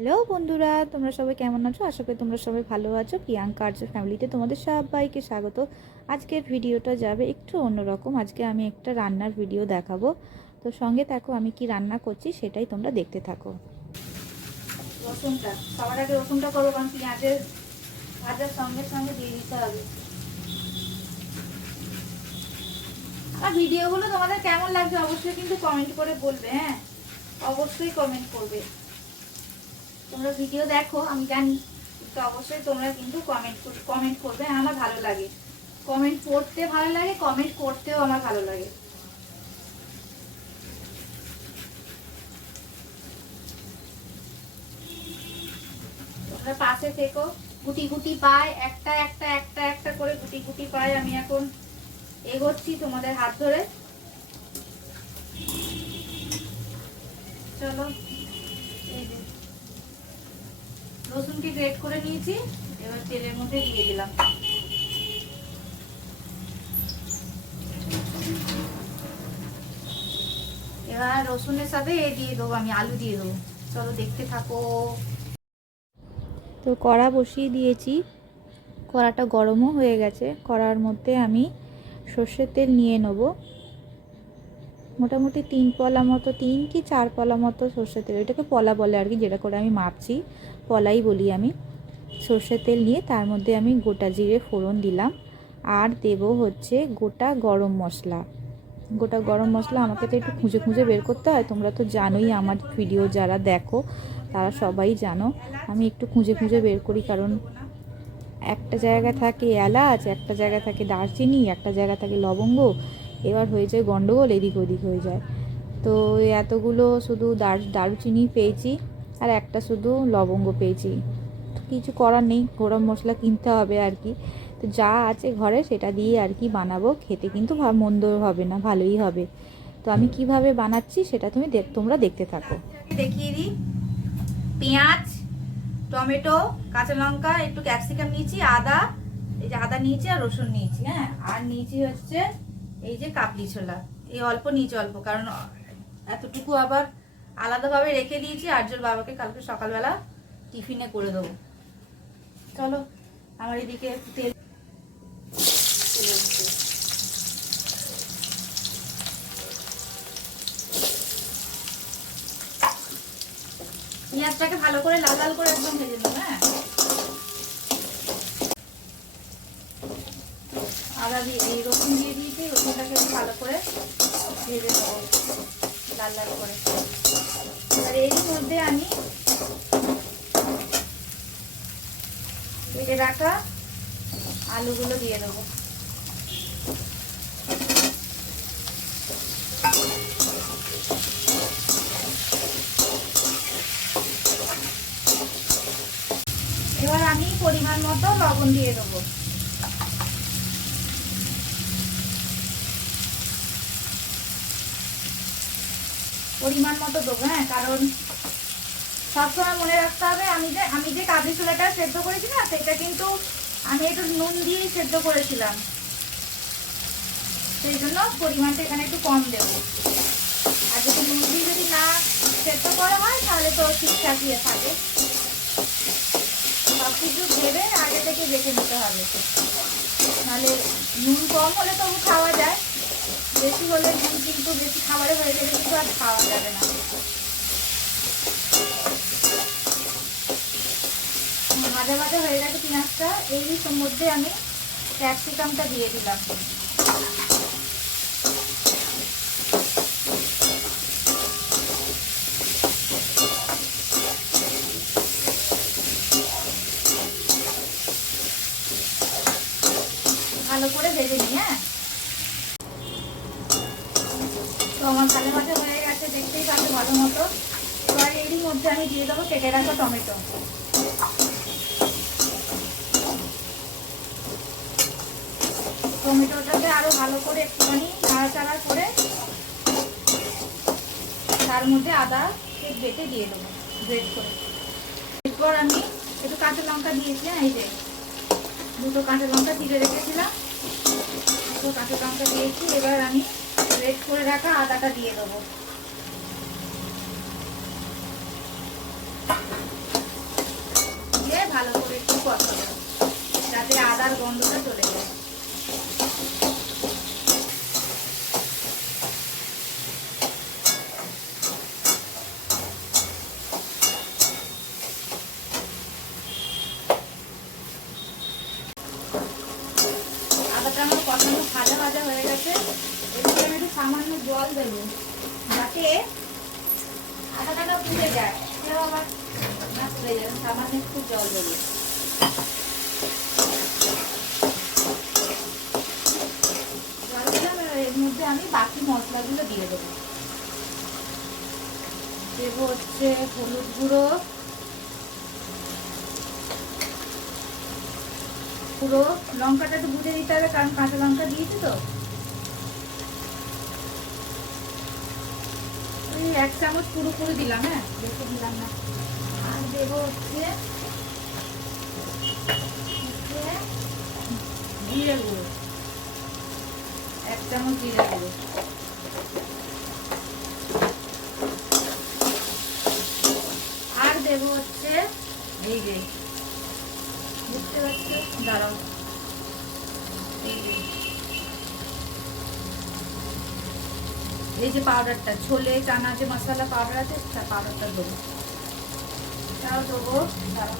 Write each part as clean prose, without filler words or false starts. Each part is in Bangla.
হ্যালো বন্ধুরা, তোমরা সবাই কেমন আছো? আশা করি তোমরা সবাই ভালো আছো। প্রিয়াঙ্কা আর্য ফ্যামিলিতে তোমাদের সবাইকে স্বাগত। আজকের ভিডিওটা যাবে একটু অন্যরকম। আজকে আমি একটা রান্নার ভিডিও দেখাবো, তো সঙ্গে থাকো। আমি কি রান্না করছি সেটাই তোমরা দেখতে থাকো। রসুনটা সবার আগে রসুনটা করবো, কারণ পেঁয়াজের ভাজার সঙ্গে সঙ্গে দিয়ে দিতে হবে। আর ভিডিওগুলো তোমাদের কেমন লাগছে অবশ্যই কিন্তু কমেন্ট করে বলবে। হ্যাঁ, অবশ্যই কমেন্ট করবে। তোমরা ভিডিও দেখো আমি জানি, তো অবশ্যই তোমরা কিন্তু কমেন্ট করবে। আমার ভালো লাগে কমেন্ট পড়তে, ভালো লাগে কমেন্ট করতেও আমার ভালো লাগে। তোমরা পাশে থেকো। গুটি গুটি পায়, একটা একটা একটা একটা করে গুটি গুটি পায়। আমি এখন এগোচ্ছি তোমাদের হাত ধরে। চলো, এই যে রসুনকে গ্রেট করে নিয়েছি, এবার তেলের মধ্যে দিয়ে দিলাম। এবার রসুনের সাথে দিয়ে দেবো, আমি আলু দিয়ে দেবো। চলো দেখতে থাকো। তো কড়া বসিয়ে দিয়েছি, কড়াটা গরমও হয়ে গেছে। কড়ার মধ্যে আমি সর্ষের তেল নিয়ে নেব। মোটামুটি 3 পলা মতো, 3 কি 4 পলা মতো সর্ষের তেল। এটাকে পলা বলে আর কি, যেটা করে আমি মাপছি, পলাই বলি আমি। সর্ষের তেল নিয়ে তার মধ্যে আমি গোটা জিরে ফোড়ন দিলাম, আর দেব হচ্ছে গোটা গরম মশলা। গোটা গরম মশলা আমাকে তো একটু খুঁজে খুঁজে বের করতে হয়। তোমরা তো জানোই, আমার ভিডিও যারা দেখো তারা সবাই জানো আমি একটু খুঁজে খুঁজে বের করি, কারণ একটা জায়গা থাকে এলাচ, একটা জায়গা থাকে দারচিনি, একটা জায়গা থাকে লবঙ্গ। এবার হয়ে যায় গন্ডগোল, এদিক ওদিক হয়ে যায়। তো এতগুলো শুধু দারুচিনি পেয়েছি, আর একটা শুধু লবঙ্গ পেয়েছি। কিছু করার নেই, গরম মশলা কিনতে হবে আর কি। তো যা আছে ঘরে সেটা দিয়ে আর কি বানাবো। খেতে কিন্তু মন্দ হবে না, ভালোই হবে। তো আমি কিভাবে বানাচ্ছি সেটা তোমরা দেখতে থাকো। দেখিয়ে দিই। পেঁয়াজ, টমেটো, কাঁচা লঙ্কা, একটু ক্যাপসিকাম নিয়েছি, আদা, এই যে আদা নিয়েছি, আর রসুন নিয়েছি। হ্যাঁ, আর নিয়েছি হচ্ছে এই যে কাবলি ছোলা। এই অল্প নিয়েছি, অল্প, কারণ এতটুকু আবার আলাদাভাবে রেখে দিয়েছি আর্যর বাবাকে কালকে সকালবেলা টিফিনে করে দেবো। চলো, আমার এদিকে তেল পেঁয়াজটাকে ভালো করে লাল লাল করে একদম ভেজে নেবো। হ্যাঁ, আদা দিয়ে এই রসুন দিয়ে দিয়েছি, রসুনটাকে ভালো করে ভেজে নেবো লাল লাল করে। আর এর মধ্যে আমি কেটে রাখা আলুগুলো দিয়ে দেবো। এবার আমি পরিমাণ মতো লবণ দিয়ে দেবো। পরিমাণ মতো দেবো। হ্যাঁ, কারণ সবসময় মনে রাখতে হবে, আমি যে কাবলি ছোলাটা সেদ্ধ করেছি না, সেটা কিন্তু আমি একটু নুন দিয়েই সেদ্ধ করেছিলাম, সেই জন্য পরিমাণটা এখানে একটু কম দেবো। আর যদি নুন দিয়ে যদি না সেদ্ধ করা হয় তাহলে তো ঠিকঠাক ইয়ে থাকে। সব কিছু ভেবে আগে থেকে দেখে নিতে হবে, নাহলে নুন কম হলে তবু খাওয়া যায়, বেশি হলে নুন কিন্তু বেশি খাবারে হয়ে গেলে কিন্তু আর খাওয়া যাবে না। ভাজা ভাজা হয়ে গেছে পেঁয়াজটা, এই মধ্যে আমি ক্যাপসিকামটা দিয়ে দিলাম। ভালো করে ভেজে নিই। হ্যাঁ, তো আমার ভালো ভাজা হয়ে গেছে, দেখতেই পাচ্ছ ভালো মতো। এবার এরই মধ্যে আমি দিয়ে দেবো কেটে রাখা টমেটো। টমেটোটাকে আরো ভালো করে একটুখানি নাড়াচাড়া করে তার মধ্যে আদা বেটে দিয়ে দেবো, গ্রেট করে। এরপর আমি একটু কাঁচা লঙ্কা দিয়েছি। হ্যাঁ, এই যে দুটো কাঁচা লঙ্কা চিড়ে রেখেছিলাম, দুটো কাঁচা লঙ্কা দিয়েছি। এবার আমি গ্রেট করে রাখা আদাটা দিয়ে দেবো। ভালো করে একটু কষাবো যাতে আদার গন্ধটা চলে যায়। আদাটা আমার কষানো ভাজা ভাজা হয়ে গেছে। এদিকে আমি একটু সামান্য জল দেবো যাতে আদাটা পুড়ে যায়, সেও আবার না পুড়ে যাবে। সামান্য একটু জল দেবো। জল দিলাম, এর মধ্যে আমি বাকি মশলাগুলো দিয়ে দেবো। দেবো হচ্ছে হলুদ গুঁড়ো, পুরো লঙ্কাটা একটু বুঝে দিতে হবে কারণ কাঁচা লঙ্কা দিয়েছি তো। ওই 1 চামচ পুরো দিলাম, হ্যাঁ বেশি দিলাম না। আর দেবো হচ্ছে জিরে গুঁড়ো, 1 চামচ জিরে গুঁড়ো। আর দেবো হচ্ছে এই যে বুঝতে পারছো, দাঁড়াও, এই যে পাউডারটা, ছোলে চানা যে মশলা পাউডার আছে পাউডারটা দেবো, তাও দেবো। দাঁড়াও,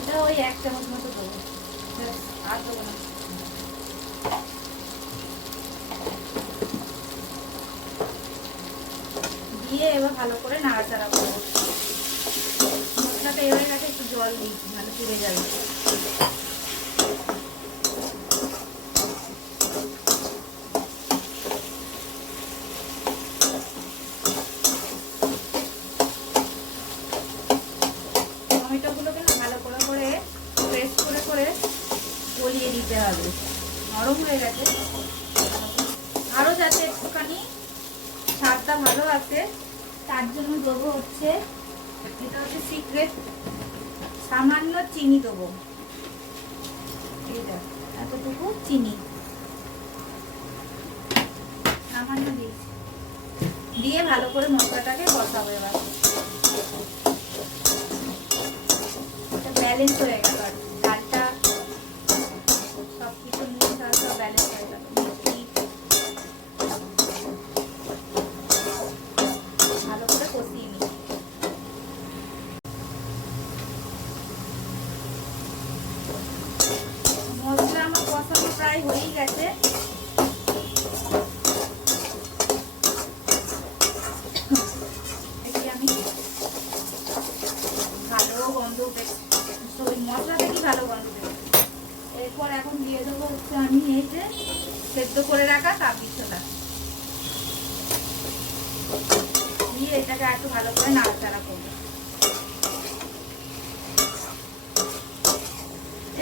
এটা ওই 1 চামচ মতো দেবো, আর দেবো না। দিয়ে এবার ভালো করে নাড়াচাড়া করবো। মশলাটা এ হয়ে গেছে, একটু জল দিই মানে পুড়ে যাবে। টমেটোগুলোকে না ভালো করে করে পেস্ট করে করে গলিয়ে দিতে হবে। নরম হয়ে গেছে, আরও যাতে একটুখানি স্বাদটা ভালো আসে তার জন্য দেবো হচ্ছে, এটা হচ্ছে সিক্রেট, সামান্য চিনি দেবো। এইটা এতটুকু চিনি সামান্য দিয়েছি, দিয়ে ভালো করে মশলাটাকে কষাবো। এবার ব্যালেন্স হয়ে গেল, আর ডালটা সব কিছু নিয়ে সব ব্যালেন্স হয়ে গেল। ভালো করে কষিয়ে নিই। মশলা আমার কষানো প্রায় হয়েই গেছে। আমি ভালো গন্ধ মশলা থেকে ভালো গন্ধ পেয়েছি। এরপর এখন দিয়ে দেবো হচ্ছে আমি এই যে সেদ্ধ করে রাখা কাবলি ছোলা, দিয়ে এটাকে একটু ভালো করে নাড়াচাড়া করবো।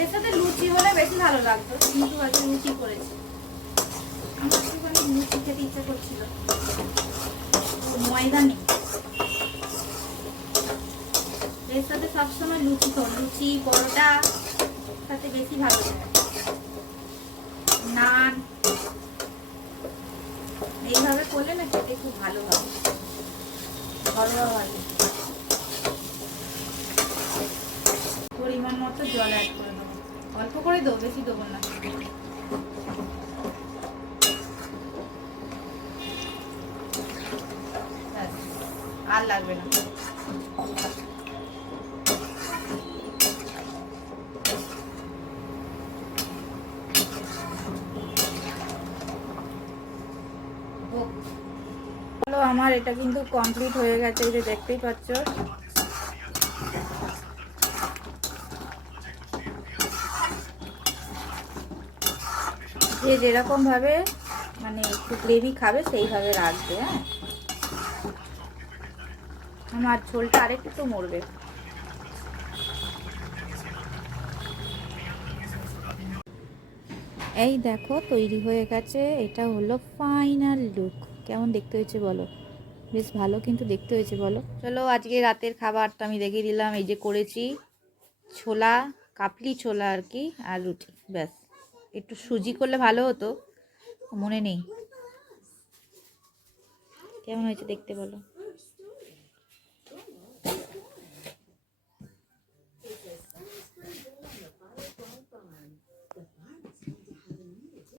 এর সাথে লুচি হলে বেশি ভালো লাগতো, কিন্তু আজকে লুচি করেছি। আমার একটুখানি লুচি খেতে ইচ্ছা করছিল, ময়দা নেই। এর সাথে সবসময় লুচি কর, লুচি পরোটা সাথে বেশি ভালো লাগে, নান এইভাবে করলে না খেতে খুব ভালো হবে, ঘরোয়া ভালো। পরিমাণ মতো জল অ্যাড করে দেবো, অল্প করে দেবো, বেশি দেবো না। আর লাগবে না। আমার এটা কিন্তু কমপ্লিট হয়ে গেছে, এই যে দেখতেই পাচ্ছ। যে যেরকম ভাবে মানে একটু গ্রেভি খাবে সেইভাবে রাখবে। হ্যাঁ, আমার ঝোলটা আরেকটু মরবে। এই দেখো তৈরি হয়ে গেছে, এটা হলো ফাইনাল লুক। কেমন দেখতে হয়েছে বলো? বেশ ভালো কিন্তু দেখতে হয়েছে বলো। চলো আজকে রাতের খাবারটা আমি দেখিয়ে দিলাম। এই যে করেছি ছোলা, কাবলি ছোলা আর কি, আর রুটি। ব্যাস, একটু সুজি করলে ভালো হতো, মনে নেই। কেমন হয়েছে দেখতে বলো।